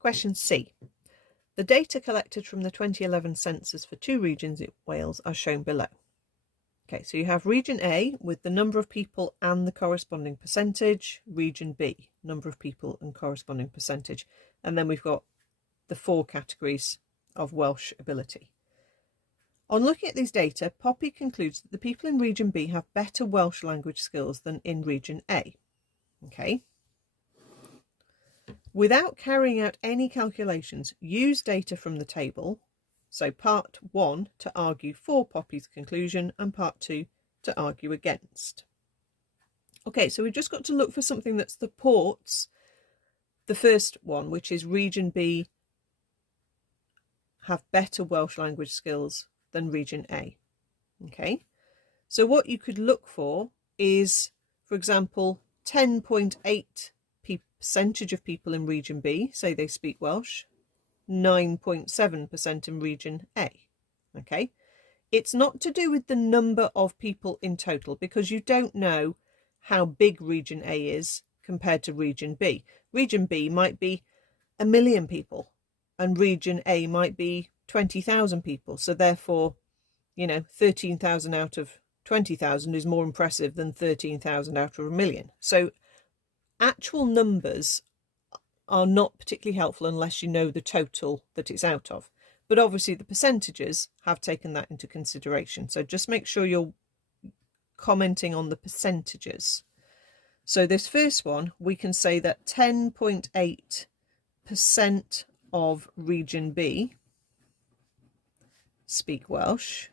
Question C. The data collected from the 2011 census for 2 regions in Wales are shown below. Okay, so you have Region A with the number of people and the corresponding percentage, Region B, number of people and corresponding percentage, and then we've got the 4 categories of Welsh ability. On looking at these data, Poppy concludes that the people in Region B have better Welsh language skills than in Region A. Okay. Without carrying out any calculations, use data from the table. So part 1 to argue for Poppy's conclusion and part 2 to argue against. Okay, so we've just got to look for something that supports the first one, which is Region B have better Welsh language skills than Region A. Okay, so what you could look for is, for example, 10.8% of people in Region B say they speak Welsh, 9.7% in Region A. Okay, it's not to do with the number of people in total, because you don't know how big Region A is compared to Region B. Region B might be 1 million people and Region A might be 20,000 people. So therefore, 13,000 out of 20,000 is more impressive than 13,000 out of 1 million. So actual numbers are not particularly helpful unless you know the total that it's out of. But obviously the percentages have taken that into consideration. So just make sure you're commenting on the percentages. So this first one, we can say that 10.8% of Region B speak Welsh,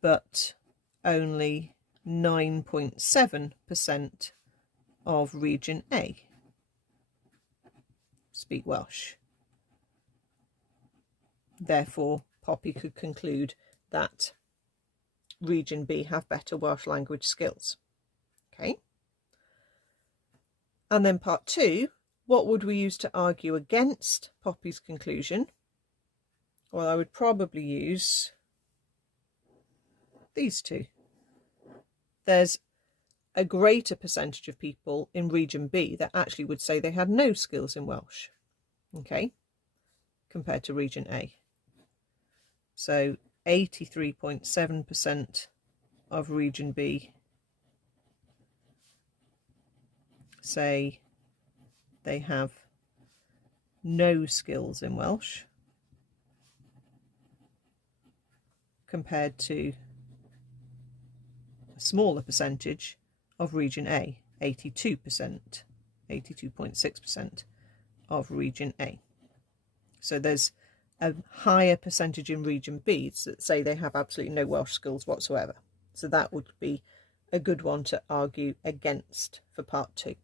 but only 9.7% of Region A speak Welsh. Therefore, Poppy could conclude that Region B have better Welsh language skills. Okay. And then part 2, what would we use to argue against Poppy's conclusion? Well, I would probably use these two. There's a greater percentage of people in Region B that actually would say they had no skills in Welsh, okay, compared to Region A. So 83.7% of Region B say they have no skills in Welsh, compared to a smaller percentage of Region A, 82%, 82.6% of Region A. So there's a higher percentage in Region B that say they have absolutely no Welsh skills whatsoever. So that would be a good one to argue against for part 2.